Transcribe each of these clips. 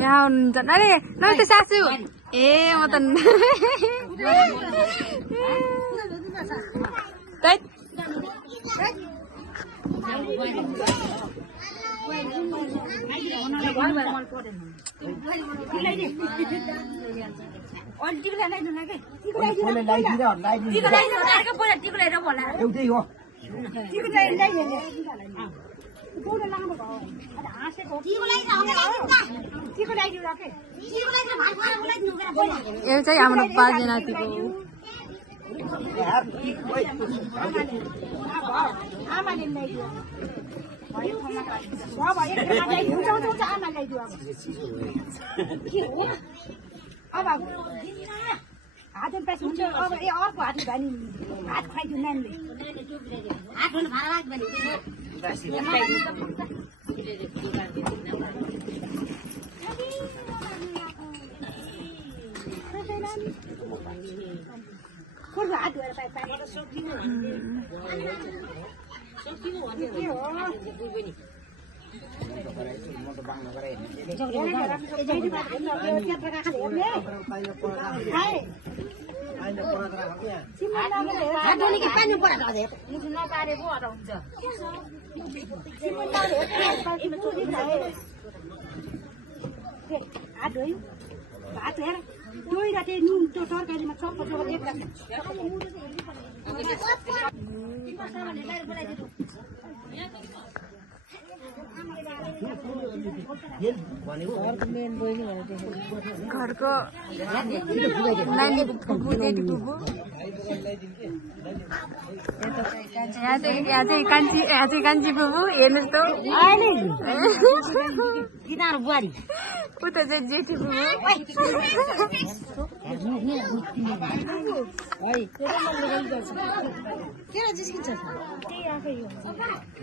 यहाँ हुनुहुन्छ अरे नमस्ते सासू ए म त यो चाहिँ हाम्रो बाजे नातिको हात पैसा हुन्छ अब ए अर्को हात भने हात खुवाइदिउ नानीले हात हुन भाडा लाग्छ भने कोही हात धोएर पानी सक्दिनु भने के हो तरकारीमा घरको नानी फुपू जेठी फुपू यहाँ चाहिँ कान्छी फुपू हेर्नुहोस् त बुहारी उता चाहिँ जेठी फुपू के जिस्किन्छ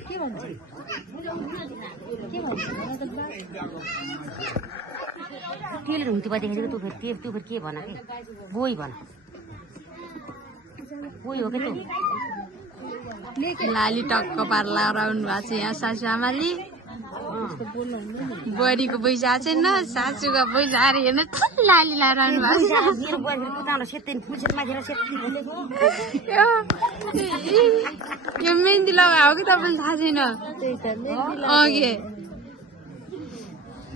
के भन्छ तेल हुन्थ्यो देखेको तँ फेरि त्यो फेरि के भन के बोई भन बोई हो के लाली टक्क पार लगाउनु भएको छ यहाँ सासू आमाले बुहारीको पैसा छैन सासूको पैसा आएर हेर्नु लाली लगाउनु यो मेहन्दी लगाएको कि तपाईँलाई थाहा छैन अघि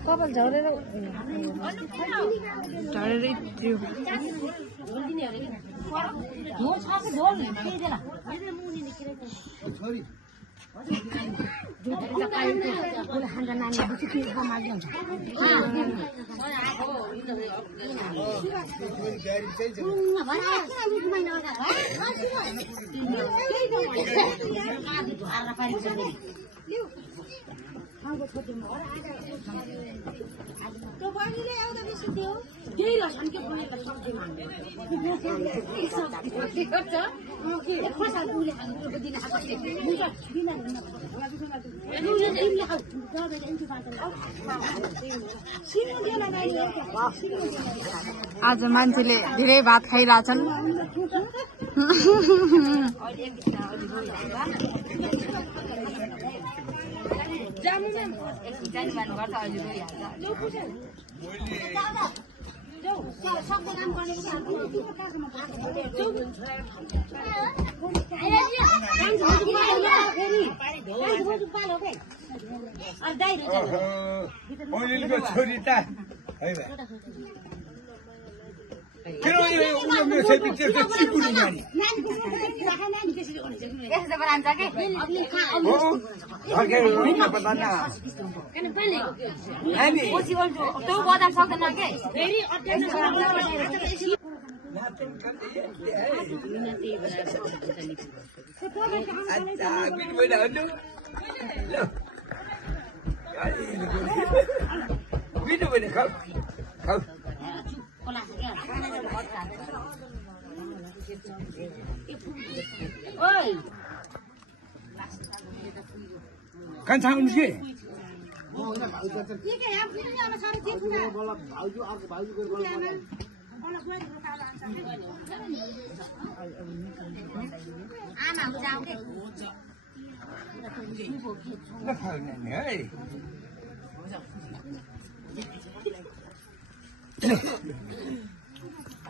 कपाल झरेर आज मान्छेले धेरै भात खाइरहेछन् छोरी त किन यो मेरो चाहिँ पिक्चर त चिपुनी नानी यस्तो बनान्छ के हो हर्केर रुन पता न नानी पछि बोल्छु त्यो बदल सक्दैन के फेरि कान्छा उनके आमा जाऊ के 那看见没？哎，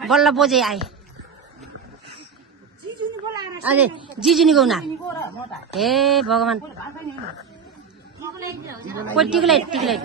बल्ल बोजे आए अरे जिजुनीको उनीहरू हे भगवान् टिकलाइट टिकलाइट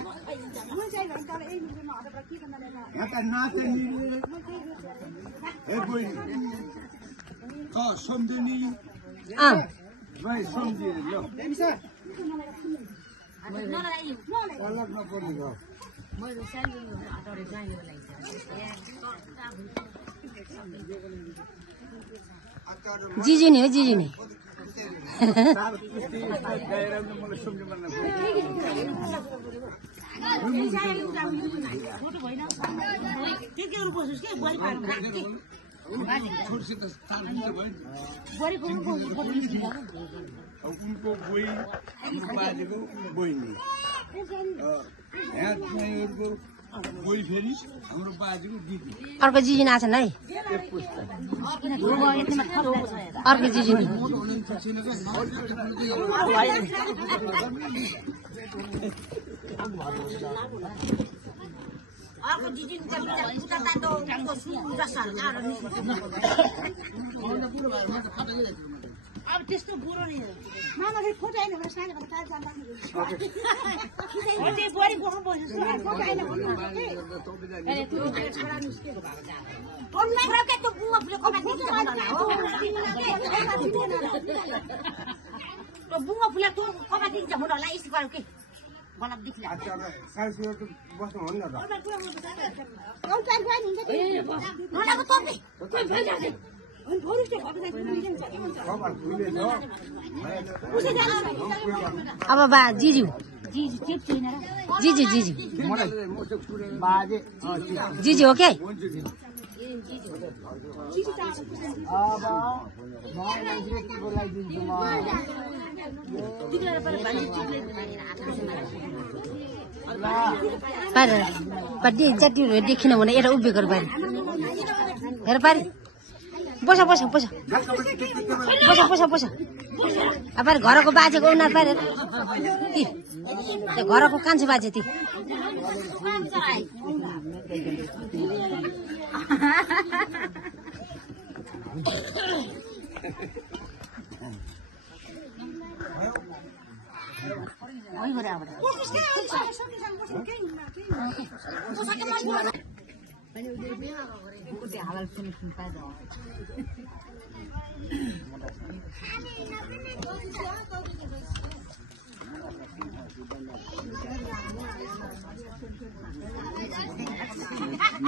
जिजुनी हो जिजुनी उनको बुई हाम्रो बाजेको बहिनी यहाँ तपाईँहरूको बुई फेरि हाम्रो बाजेको दिदी अर्को जिजुनी आछन् है अर्को जिजुनी अर्को जिजुनी अब त्यस्तो बुढो नि मामा फेरि फोटो आएन भने सानो भने काल जाँदा त्यो बुहारी बोक्नु बस्यो फोटो आएन भन्नु त्यो बुवा फुले कमा दिन्छ त्यो बुवा फुले त्यो कमा दिन्छ होला यस्तो गर्यो के मलाई देखिला बस्नु हो नि अब बा जिजु जिजु जिजु जिजु हो के जति देखिन भने एउटा उभिएको पारि हेर पारि बस बस बस बस बस बस अब घरको बाजेको उनीहरू पारे ती त्यो घरको कान्छो बाजे ती halal finishing pada.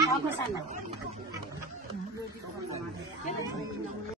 Apa sana?